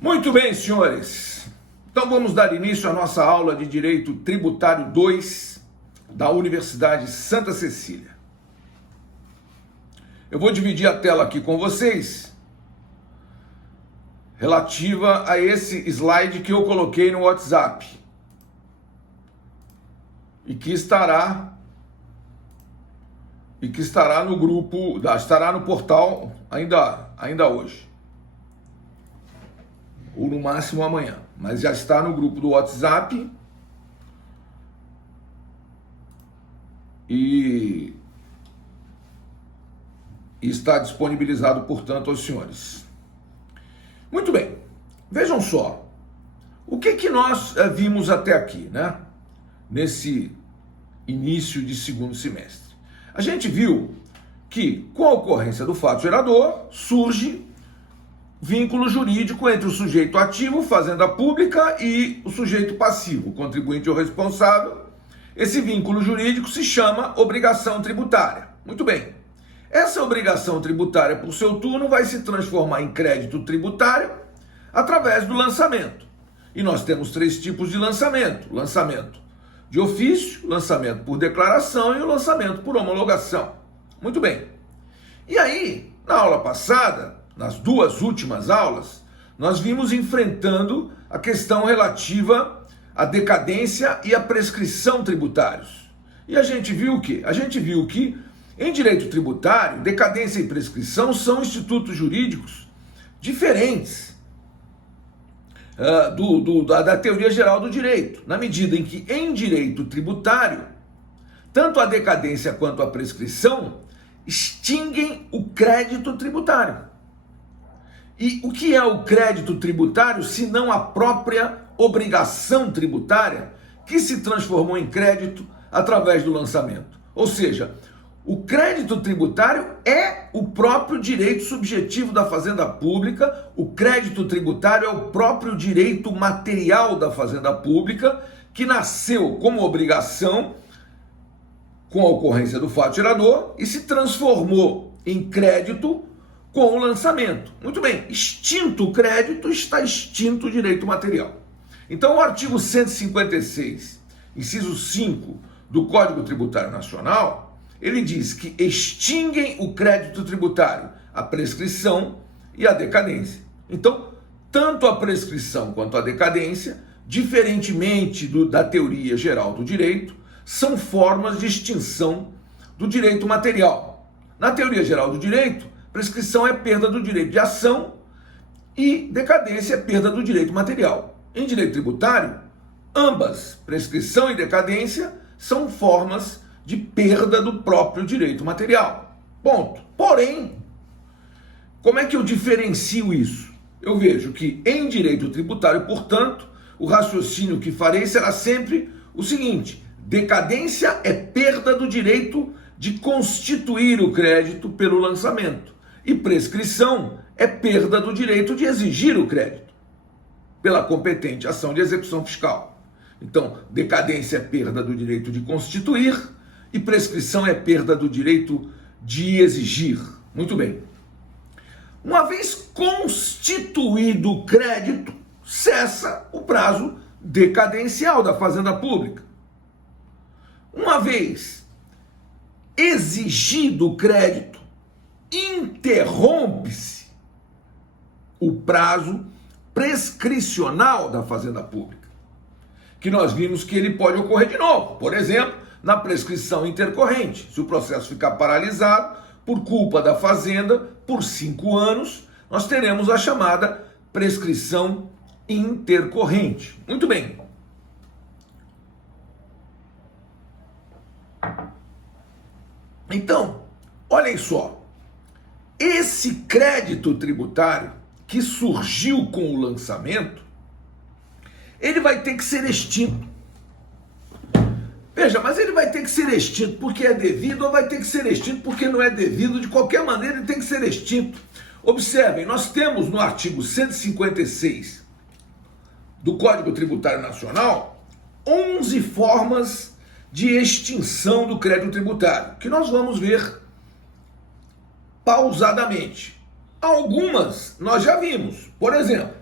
Muito bem, senhores. Então vamos dar início à nossa aula de Direito Tributário 2 da Universidade Santa Cecília. Eu vou dividir a tela aqui com vocês relativa a esse slide que eu coloquei no WhatsApp e que estará no grupo, estará no portal ainda hoje. Ou no máximo amanhã, mas já está no grupo do WhatsApp e está disponibilizado, portanto, aos senhores. Muito bem, vejam só, o que nós vimos até aqui, né? Nesse início de segundo semestre. A gente viu que, com a ocorrência do fato gerador, surge vínculo jurídico entre o sujeito ativo, fazenda pública, e o sujeito passivo, contribuinte ou responsável. Esse vínculo jurídico se chama obrigação tributária. Muito bem. Essa obrigação tributária, por seu turno, vai se transformar em crédito tributário através do lançamento. E nós temos três tipos de lançamento: lançamento de ofício, lançamento por declaração e o lançamento por homologação. Muito bem. E aí, na aula passada, nas duas últimas aulas, nós vimos enfrentando a questão relativa à decadência e à prescrição tributários. E a gente viu o quê? A gente viu que, em direito tributário, decadência e prescrição são institutos jurídicos diferentes da teoria geral do direito, na medida em que, em direito tributário, tanto a decadência quanto a prescrição extinguem o crédito tributário. E o que é o crédito tributário, se não a própria obrigação tributária, que se transformou em crédito através do lançamento? Ou seja, o crédito tributário é o próprio direito subjetivo da fazenda pública, o crédito tributário é o próprio direito material da fazenda pública, que nasceu como obrigação com a ocorrência do fato gerador e se transformou em crédito com o lançamento. Muito bem, extinto o crédito, está extinto o direito material. Então, o artigo 156, inciso 5 do Código Tributário Nacional, ele diz que extinguem o crédito tributário, a prescrição e a decadência. Então, tanto a prescrição quanto a decadência, diferentemente da teoria geral do direito, são formas de extinção do direito material. Na teoria geral do direito, prescrição é perda do direito de ação e decadência é perda do direito material. Em direito tributário, ambas, prescrição e decadência, são formas de perda do próprio direito material. Ponto. Porém, como é que eu diferencio isso? Eu vejo que em direito tributário, portanto, o raciocínio que farei será sempre o seguinte: decadência é perda do direito de constituir o crédito pelo lançamento. E prescrição é perda do direito de exigir o crédito pela competente ação de execução fiscal. Então, decadência é perda do direito de constituir e prescrição é perda do direito de exigir. Muito bem. Uma vez constituído o crédito, cessa o prazo decadencial da fazenda pública. Uma vez exigido o crédito, interrompe-se o prazo prescricional da fazenda pública, que nós vimos que ele pode ocorrer de novo. Por exemplo, na prescrição intercorrente, se o processo ficar paralisado por culpa da fazenda por 5 anos, nós teremos a chamada prescrição intercorrente. Muito bem. Então, olhem só, esse crédito tributário que surgiu com o lançamento, ele vai ter que ser extinto. Veja, mas ele vai ter que ser extinto porque é devido ou vai ter que ser extinto porque não é devido? De qualquer maneira, ele tem que ser extinto. Observem, nós temos no artigo 156 do Código Tributário Nacional 11 formas de extinção do crédito tributário, que nós vamos ver pausadamente. Algumas nós já vimos. Por exemplo,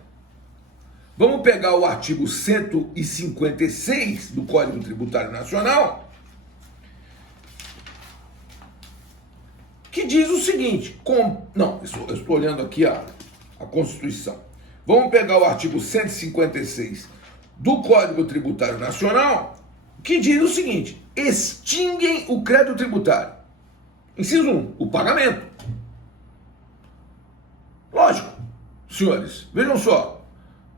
Vamos pegar o artigo 156 do Código Tributário Nacional, que diz o seguinte, eu estou olhando aqui a Constituição. Vamos pegar o artigo 156 do Código Tributário Nacional, que diz o seguinte, extinguem o crédito tributário. Inciso 1, o pagamento. Lógico, senhores, vejam só.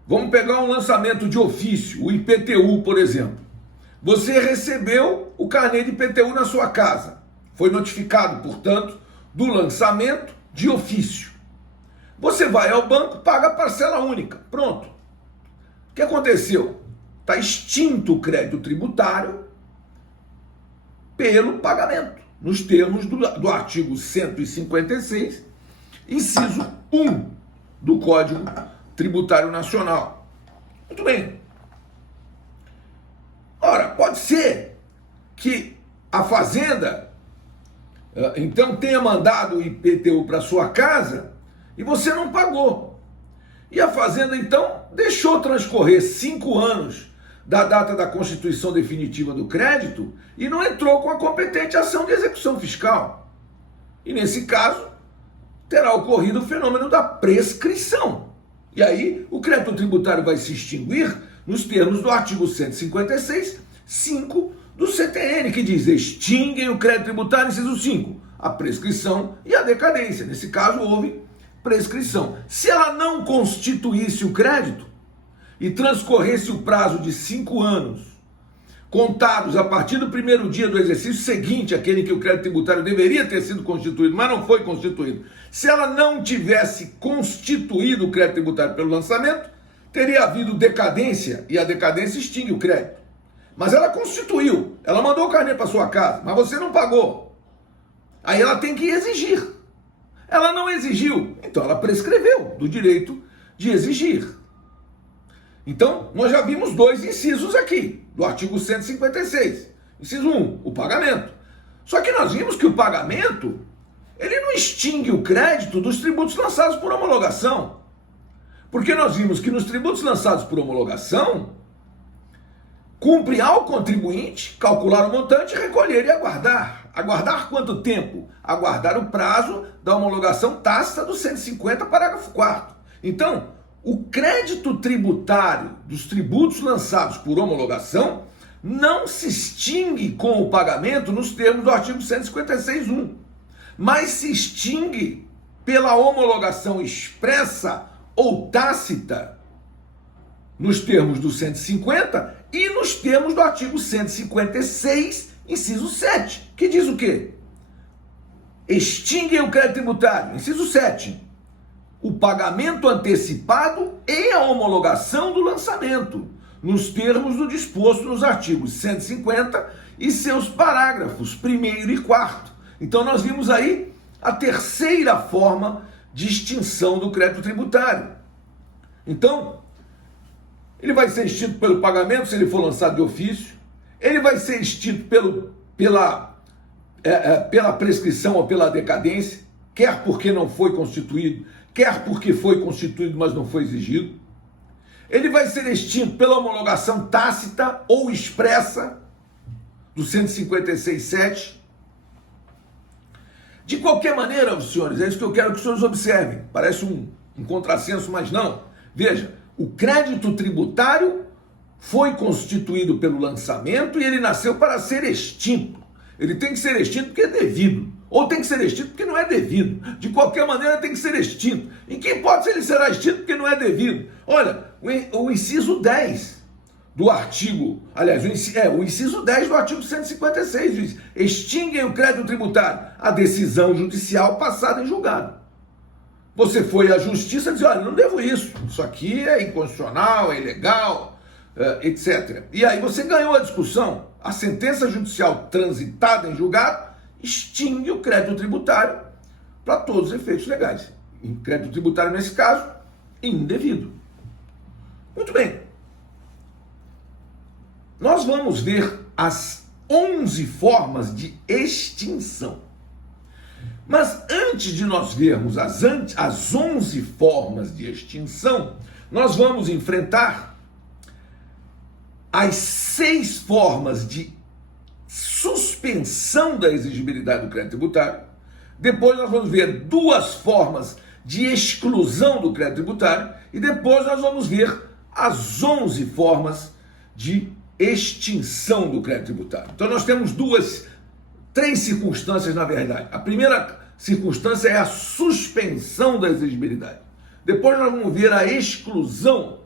Vamos pegar um lançamento de ofício, o IPTU, por exemplo. Você recebeu o carnê de IPTU na sua casa. Foi notificado, portanto, do lançamento de ofício. Você vai ao banco, paga a parcela única. Pronto. O que aconteceu? Está extinto o crédito tributário pelo pagamento, nos termos do artigo 156, inciso 1 do Código Tributário Nacional. Muito bem. Ora, pode ser que a Fazenda, então, tenha mandado o IPTU para sua casa e você não pagou. E a Fazenda, então, deixou transcorrer 5 anos da data da constituição definitiva do crédito e não entrou com a competente ação de execução fiscal. E, nesse caso, terá ocorrido o fenômeno da prescrição. E aí, o crédito tributário vai se extinguir nos termos do artigo 156, 5 do CTN, que diz, extinguem o crédito tributário, inciso 5, a prescrição e a decadência. Nesse caso, houve prescrição. Se ela não constituísse o crédito e transcorresse o prazo de 5 anos, contados a partir do primeiro dia do exercício seguinte, aquele que o crédito tributário deveria ter sido constituído, mas não foi constituído. Se ela não tivesse constituído o crédito tributário pelo lançamento, teria havido decadência, e a decadência extingue o crédito. Mas ela constituiu, ela mandou o carnê para sua casa, mas você não pagou. Aí ela tem que exigir. Ela não exigiu, então ela prescreveu do direito de exigir. Então, nós já vimos 2 incisos aqui, do artigo 156. Inciso 1, o pagamento. Só que nós vimos que o pagamento, ele não extingue o crédito dos tributos lançados por homologação. Porque nós vimos que nos tributos lançados por homologação, cumpre ao contribuinte calcular o montante, recolher e aguardar. Aguardar quanto tempo? Aguardar o prazo da homologação tácita do 150, parágrafo 4º. Então, o crédito tributário dos tributos lançados por homologação não se extingue com o pagamento nos termos do artigo 156.1, mas se extingue pela homologação expressa ou tácita nos termos do 150 e nos termos do artigo 156, inciso 7, que diz o quê? Extinguem o crédito tributário, inciso 7, o pagamento antecipado e a homologação do lançamento, nos termos do disposto nos artigos 150 e seus parágrafos 1º e 4º. Então nós vimos aí a terceira forma de extinção do crédito tributário. Então, ele vai ser extinto pelo pagamento, se ele for lançado de ofício, ele vai ser extinto pela prescrição ou pela decadência, quer porque não foi constituído, quer porque foi constituído, mas não foi exigido. Ele vai ser extinto pela homologação tácita ou expressa do 156.7. De qualquer maneira, senhores, é isso que eu quero que os senhores observem. Parece um contrassenso, mas não. Veja, o crédito tributário foi constituído pelo lançamento e ele nasceu para ser extinto. Ele tem que ser extinto porque é devido. Ou tem que ser extinto porque não é devido. De qualquer maneira tem que ser extinto. Em que hipótese ele será extinto porque não é devido? Olha, o inciso 10 do artigo, aliás, o inciso 10 do artigo 156 diz, extinguem o crédito tributário, a decisão judicial passada em julgado. Você foi à justiça e diz, olha, não devo isso aqui é inconstitucional, é ilegal, etc. E aí você ganhou a discussão, a sentença judicial transitada em julgado extingue o crédito tributário para todos os efeitos legais. E crédito tributário, nesse caso, indevido. Muito bem. Nós vamos ver as 11 formas de extinção. Mas antes de nós vermos as 11 formas de extinção, nós vamos enfrentar as 6 formas de suspensão da exigibilidade do crédito tributário. Depois nós vamos ver 2 formas de exclusão do crédito tributário. E depois nós vamos ver as 11 formas de extinção do crédito tributário. Então nós temos 3 circunstâncias, na verdade. A primeira circunstância é a suspensão da exigibilidade. Depois nós vamos ver a exclusão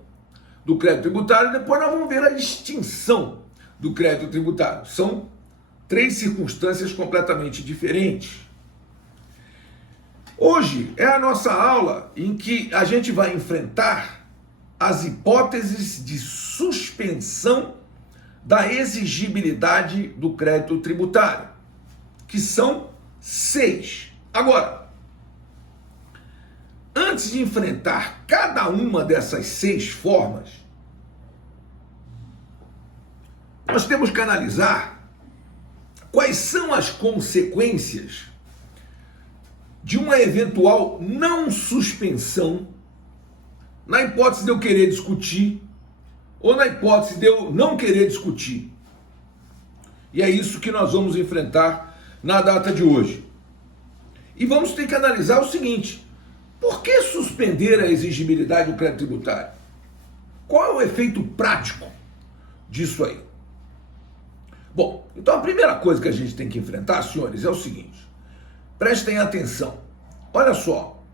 do crédito tributário. Depois nós vamos ver a extinção do crédito tributário. São 3 circunstâncias completamente diferentes. Hoje é a nossa aula em que a gente vai enfrentar as hipóteses de suspensão da exigibilidade do crédito tributário, que são 6. Agora, antes de enfrentar cada uma dessas 6 formas, nós temos que analisar quais são as consequências de uma eventual não suspensão, na hipótese de eu querer discutir ou na hipótese de eu não querer discutir. E é isso que nós vamos enfrentar na data de hoje. E vamos ter que analisar o seguinte: por que suspender a exigibilidade do crédito tributário? Qual é o efeito prático disso aí? Bom, então a primeira coisa que a gente tem que enfrentar, senhores, é o seguinte: prestem atenção. Olha só,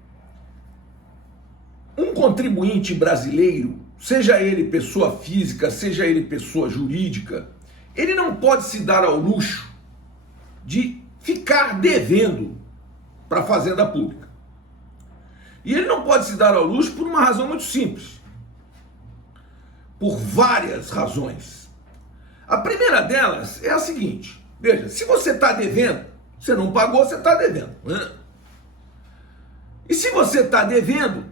um contribuinte brasileiro, seja ele pessoa física, seja ele pessoa jurídica, ele não pode se dar ao luxo de ficar devendo para a Fazenda Pública. E ele não pode se dar ao luxo por uma razão muito simples. Por várias razões. A primeira delas é a seguinte: veja, se você está devendo, você não pagou, você está devendo. Né? E se você está devendo,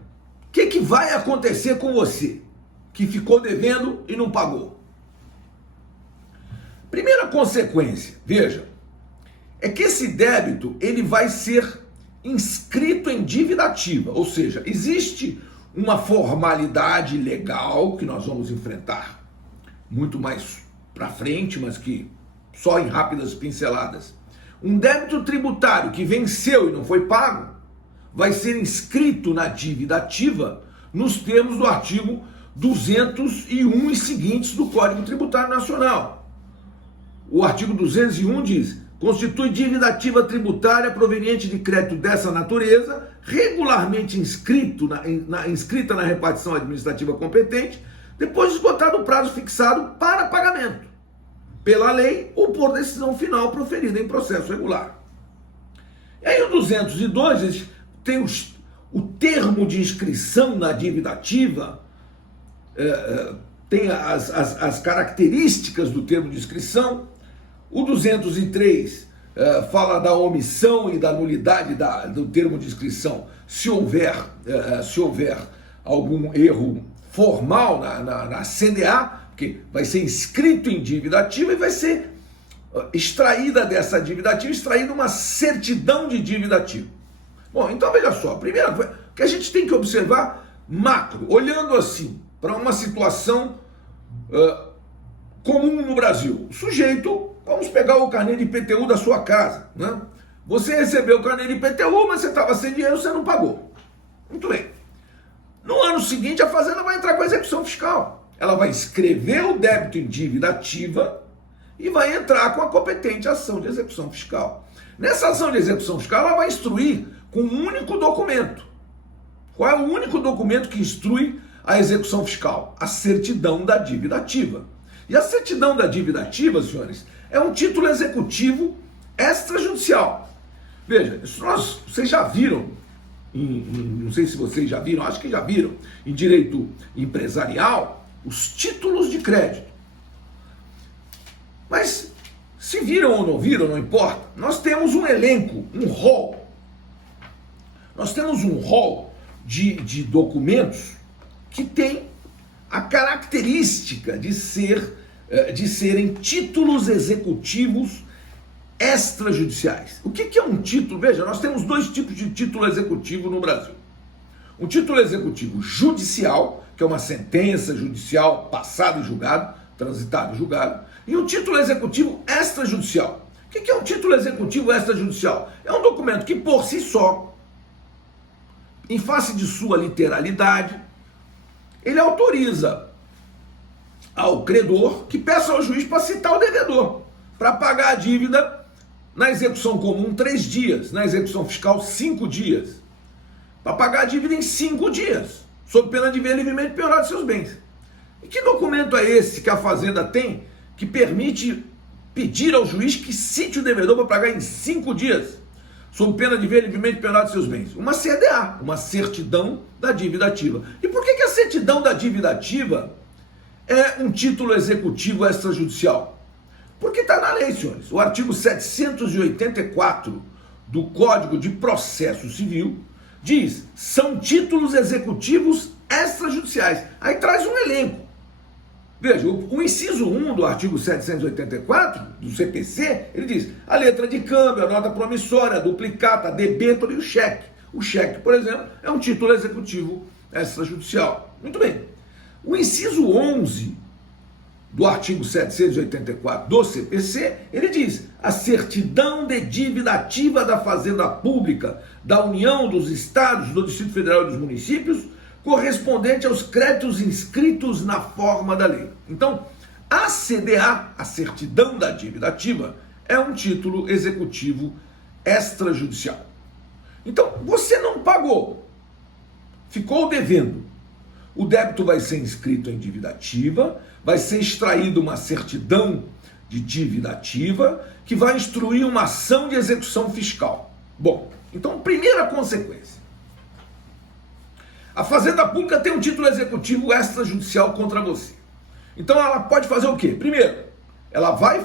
o que vai acontecer com você que ficou devendo e não pagou? Primeira consequência, veja, é que esse débito ele vai ser inscrito em dívida ativa, ou seja, existe uma formalidade legal que nós vamos enfrentar muito mais para frente, mas que só em rápidas pinceladas. Um débito tributário que venceu e não foi pago vai ser inscrito na dívida ativa nos termos do artigo 201 e seguintes do Código Tributário Nacional. O artigo 201 diz: constitui dívida ativa tributária proveniente de crédito dessa natureza, regularmente inscrita na repartição administrativa competente, depois de esgotado o prazo fixado para pagamento, pela lei ou por decisão final proferida em processo regular. E aí o 202 tem o termo de inscrição na dívida ativa, tem as características do termo de inscrição. O 203 fala da omissão e da nulidade do termo de inscrição se houver algum erro formal na CDA, porque vai ser inscrito em dívida ativa e vai ser extraída dessa dívida ativa, extraída uma certidão de dívida ativa. Bom, então veja só, a primeira coisa que a gente tem que observar macro, olhando assim para uma situação comum no Brasil. O sujeito, vamos pegar o carnê de IPTU da sua casa, né? Você recebeu o carnê de IPTU, mas você estava sem dinheiro, você não pagou. Muito bem. No ano seguinte, a Fazenda vai entrar com a execução fiscal. Ela vai inscrever o débito em dívida ativa e vai entrar com a competente ação de execução fiscal. Nessa ação de execução fiscal, ela vai instruir com um único documento. Qual é o único documento que instrui a execução fiscal? A certidão da dívida ativa. E a certidão da dívida ativa, senhores, é um título executivo extrajudicial. Veja, vocês já viram, não sei se vocês já viram, acho que já viram, em direito empresarial, os títulos de crédito. Mas se viram ou não viram, não importa, nós temos um elenco, um rol. Nós temos um rol de documentos que tem a característica de serem títulos executivos extrajudiciais. O que é um título? Veja, nós temos 2 tipos de título executivo no Brasil. Um título executivo judicial, que é uma sentença judicial passada em julgado, transitada em julgado, e um título executivo extrajudicial. O que é um título executivo extrajudicial? É um documento que, por si só, em face de sua literalidade, ele autoriza ao credor que peça ao juiz para citar o devedor, para pagar a dívida na execução comum 3 dias, na execução fiscal 5 dias, para pagar a dívida em 5 dias, sob pena de ver livremente penhorar de seus bens. E que documento é esse que a Fazenda tem que permite pedir ao juiz que cite o devedor para pagar em 5 dias, sob pena de ver livremente penhorar de seus bens? Uma CDA, uma certidão da dívida ativa. E por que a certidão da dívida ativa é um título executivo extrajudicial? Porque está na lei, senhores. O artigo 784 do Código de Processo Civil diz: são títulos executivos extrajudiciais. Aí traz um elenco. Veja, o inciso 1 do artigo 784 do CPC, ele diz: a letra de câmbio, a nota promissória, a duplicata, a debênture e o cheque. O cheque, por exemplo, é um título executivo extrajudicial. Muito bem. O inciso 11 do artigo 784 do CPC, ele diz: a certidão de dívida ativa da Fazenda Pública da União, dos Estados, do Distrito Federal e dos municípios, correspondente aos créditos inscritos na forma da lei. Então, a CDA, a certidão da dívida ativa, é um título executivo extrajudicial. Então, você não pagou, ficou devendo. O débito vai ser inscrito em dívida ativa, vai ser extraída uma certidão de dívida ativa, que vai instruir uma ação de execução fiscal. Bom, então, primeira consequência. A Fazenda Pública tem um título executivo extrajudicial contra você. Então ela pode fazer o quê? Primeiro, ela vai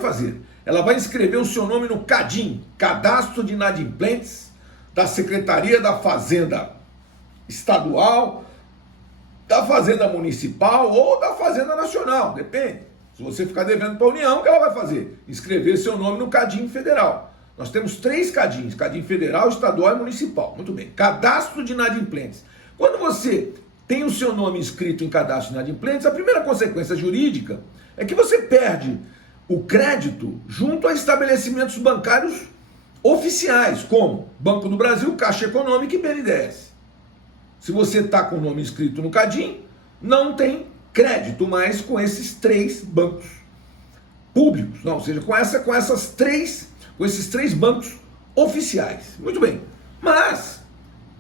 inscrever o seu nome no CADIM, Cadastro de Inadimplentes, da Secretaria da Fazenda Estadual, da Fazenda Municipal ou da Fazenda Nacional, depende. Se você ficar devendo para a União, o que ela vai fazer? Inscrever seu nome no CADIM Federal. Nós temos 3 CADIMs, CADIM Federal, Estadual e Municipal. Muito bem, Cadastro de Inadimplentes. Quando você tem o seu nome inscrito em cadastro de inadimplentes, a primeira consequência jurídica é que você perde o crédito junto a estabelecimentos bancários oficiais, como Banco do Brasil, Caixa Econômica e BNDES. Se você está com o nome inscrito no CADIM, não tem crédito mais com esses 3 bancos públicos, não, ou seja, com esses 3 bancos oficiais. Muito bem, mas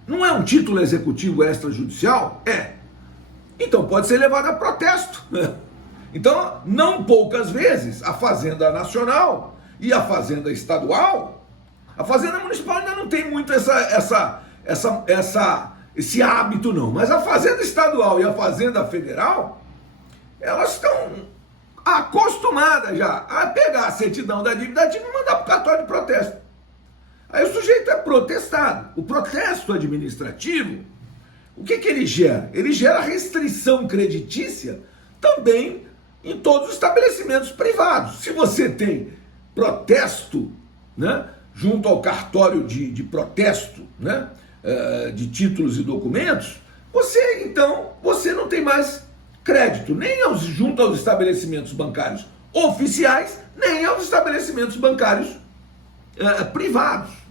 não é um título executivo extrajudicial? É. Então pode ser levado a protesto. Então, não poucas vezes, a Fazenda Nacional e a Fazenda Estadual, a Fazenda Municipal ainda não tem muito esse hábito não, mas a Fazenda Estadual e a Fazenda Federal, elas estão acostumadas já a pegar a certidão da dívida ativa e mandar para o cartório de protesto. Aí o sujeito é protestado. O protesto administrativo, o que ele gera? Ele gera restrição creditícia também em todos os estabelecimentos privados. Se você tem protesto, né, junto ao cartório de protesto, né, de títulos e documentos, você não tem mais crédito, nem junto aos estabelecimentos bancários oficiais, nem aos estabelecimentos bancários privados.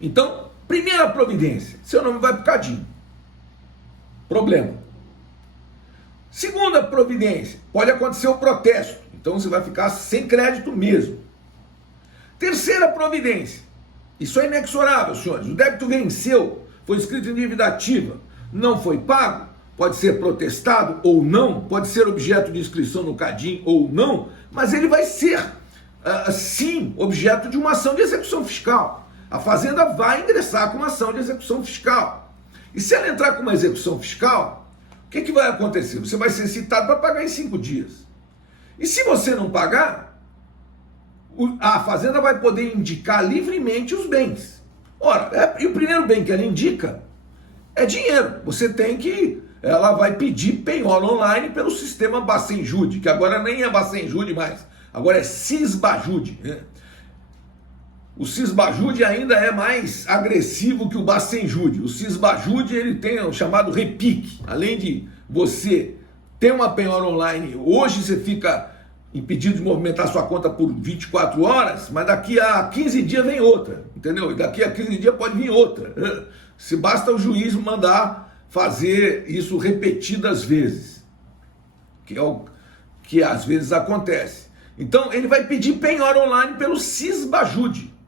Então, primeira providência, seu nome vai para o CADIM. Problema. Segunda providência, pode acontecer o protesto, então você vai ficar sem crédito mesmo. Terceira providência, isso é inexorável, senhores, o débito venceu, foi inscrito em dívida ativa, não foi pago, pode ser protestado ou não, pode ser objeto de inscrição no CADIM ou não, mas ele vai ser, sim, objeto de uma ação de execução fiscal. A Fazenda vai ingressar com uma ação de execução fiscal. E se ela entrar com uma execução fiscal, o que vai acontecer? Você vai ser citado para pagar em 5 dias. E se você não pagar, a Fazenda vai poder indicar livremente os bens. Ora, e o primeiro bem que ela indica é dinheiro. Ela vai pedir penhora online pelo sistema Bacenjude, que agora nem é Bacenjude mais, agora é Cisbajude, né? O cisbajude ainda é mais agressivo que o bacenjude. O cisbajude, ele tem o chamado repique. Além de você ter uma penhora online, hoje você fica impedido de movimentar sua conta por 24 horas, mas daqui a 15 dias vem outra, entendeu? E daqui a 15 dias pode vir outra. Se basta o juiz mandar fazer isso repetidas vezes, que é o que às vezes acontece. Então ele vai pedir penhora online pelo cisbajude.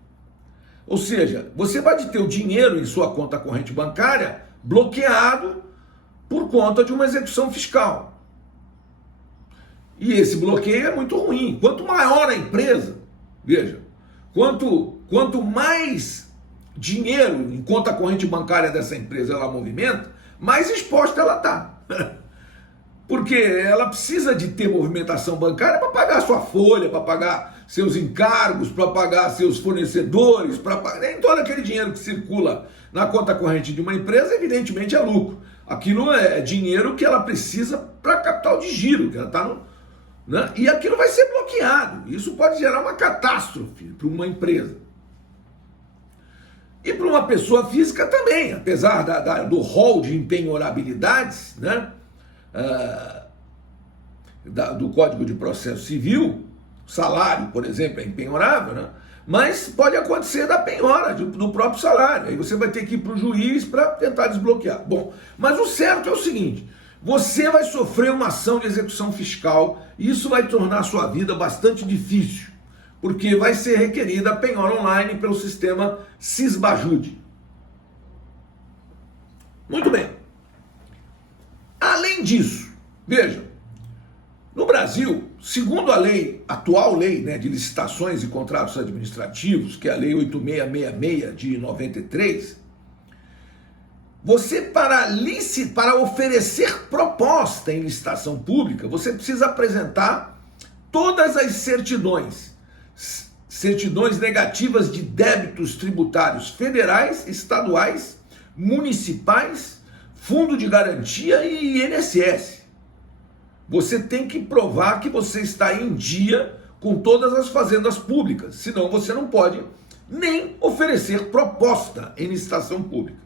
Ou seja, você vai ter o dinheiro em sua conta corrente bancária bloqueado por conta de uma execução fiscal. E esse bloqueio é muito ruim. Quanto maior a empresa, veja, quanto mais dinheiro em conta corrente bancária dessa empresa ela movimenta, mais exposta ela está. Porque ela precisa de ter movimentação bancária para pagar sua folha, para pagar seus encargos, para pagar seus fornecedores, para pagar nem todo aquele dinheiro que circula na conta corrente de uma empresa, evidentemente é lucro. Aquilo é dinheiro que ela precisa para capital de giro, que ela está no... Né? E aquilo vai ser bloqueado. Isso pode gerar uma catástrofe para uma empresa. E para uma pessoa física também, apesar do rol de empenhorabilidades, né? Do Código de Processo Civil, salário, por exemplo, é empenhorável, né? Mas pode acontecer da penhora do próprio salário. Aí você vai ter que ir para o juiz para tentar desbloquear. Bom, mas o certo é o seguinte: você vai sofrer uma ação de execução fiscal e isso vai tornar a sua vida bastante difícil, porque vai ser requerida a penhora online pelo sistema cisbajude. Muito bem. Além disso, veja, no Brasil, segundo a atual lei, né, de licitações e contratos administrativos, que é a Lei 8666 de 93, você para oferecer proposta em licitação pública, você precisa apresentar todas as certidões negativas de débitos tributários federais, estaduais, municipais, Fundo de Garantia e INSS. Você tem que provar que você está em dia com todas as fazendas públicas, senão você não pode nem oferecer proposta em licitação pública.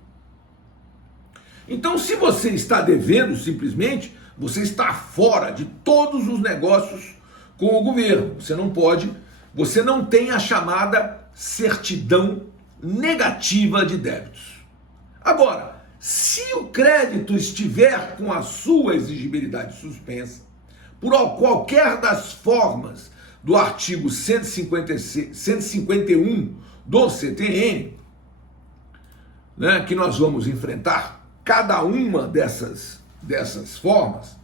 Então, se você está devendo, simplesmente, você está fora de todos os negócios com o governo. Você não tem a chamada certidão negativa de débitos. Agora, se o crédito estiver com a sua exigibilidade suspensa, por qualquer das formas do artigo 151 do CTN, né, que nós vamos enfrentar cada uma dessas formas,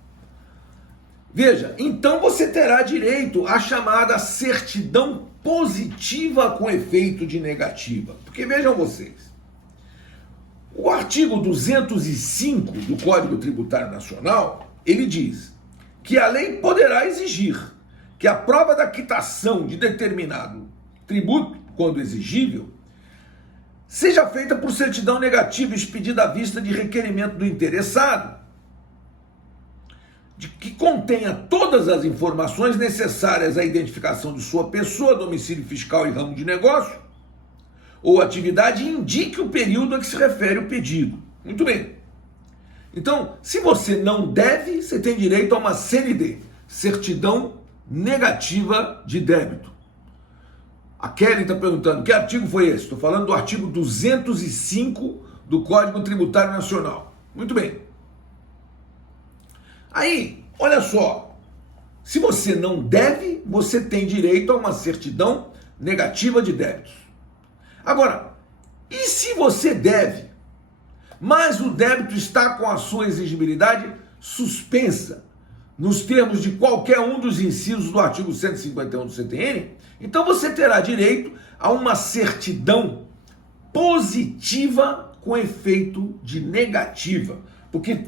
veja, então você terá direito à chamada certidão positiva com efeito de negativa. Porque vejam vocês, o artigo 205 do Código Tributário Nacional, ele diz que a lei poderá exigir que a prova da quitação de determinado tributo, quando exigível, seja feita por certidão negativa expedida à vista de requerimento do interessado, que contenha todas as informações necessárias à identificação de sua pessoa, domicílio fiscal e ramo de negócio, ou atividade, e indique o período a que se refere o pedido. Muito bem. Então, se você não deve, você tem direito a uma CND, certidão negativa de débito. A Kelly está perguntando, que artigo foi esse? Estou falando do artigo 205 do Código Tributário Nacional. Muito bem. Aí, olha só, se você não deve, você tem direito a uma certidão negativa de débitos. Agora, e se você deve, mas o débito está com a sua exigibilidade suspensa, nos termos de qualquer um dos incisos do artigo 151 do CTN, então você terá direito a uma certidão positiva com efeito de negativa, porque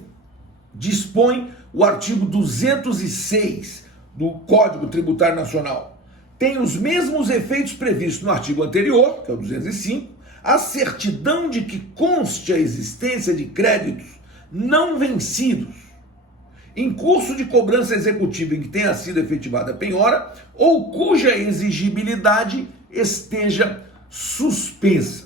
dispõe o artigo 206 do Código Tributário Nacional. Tem os mesmos efeitos previstos no artigo anterior, que é o 205, a certidão de que conste a existência de créditos não vencidos em curso de cobrança executiva em que tenha sido efetivada a penhora ou cuja exigibilidade esteja suspensa.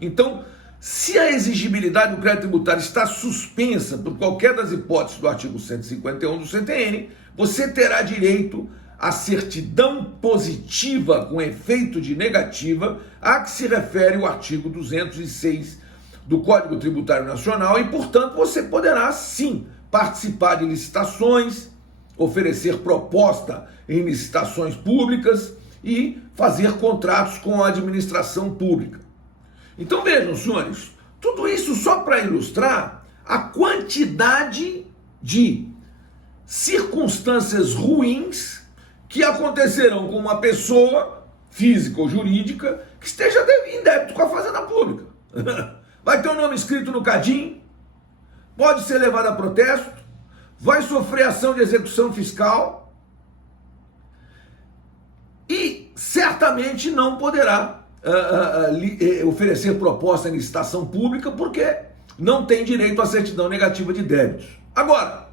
Então, se a exigibilidade do crédito tributário está suspensa por qualquer das hipóteses do artigo 151 do CTN, você terá direito à certidão positiva com efeito de negativa, a que se refere o artigo 206 do Código Tributário Nacional e, portanto, você poderá, sim, participar de licitações, oferecer proposta em licitações públicas e fazer contratos com a administração pública. Então vejam, senhores, tudo isso só para ilustrar a quantidade de circunstâncias ruins que acontecerão com uma pessoa física ou jurídica que esteja em débito com a Fazenda Pública. Vai ter o nome escrito no CADIM, pode ser levado a protesto, vai sofrer ação de execução fiscal e certamente não poderá oferecer proposta em licitação pública porque não tem direito à certidão negativa de débitos. Agora,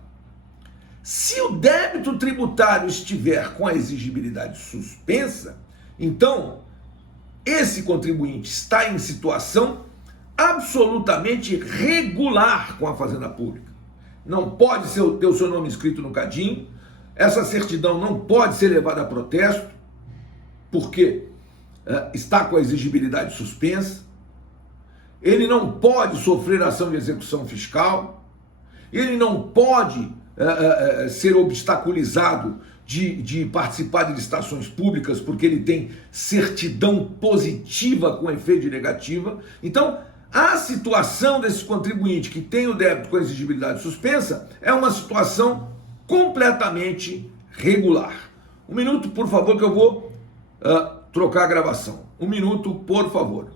se o débito tributário estiver com a exigibilidade suspensa, então esse contribuinte está em situação absolutamente regular com a Fazenda Pública. Não pode ter o seu nome escrito no CADIM, essa certidão não pode ser levada a protesto, porque está com a exigibilidade suspensa, ele não pode sofrer ação de execução fiscal, ele não pode ser obstaculizado de participar de licitações públicas porque ele tem certidão positiva com efeito de negativa. Então, a situação desse contribuinte que tem o débito com exigibilidade suspensa é uma situação completamente regular. Um minuto, por favor, que eu vou trocar a gravação. Um minuto, por favor.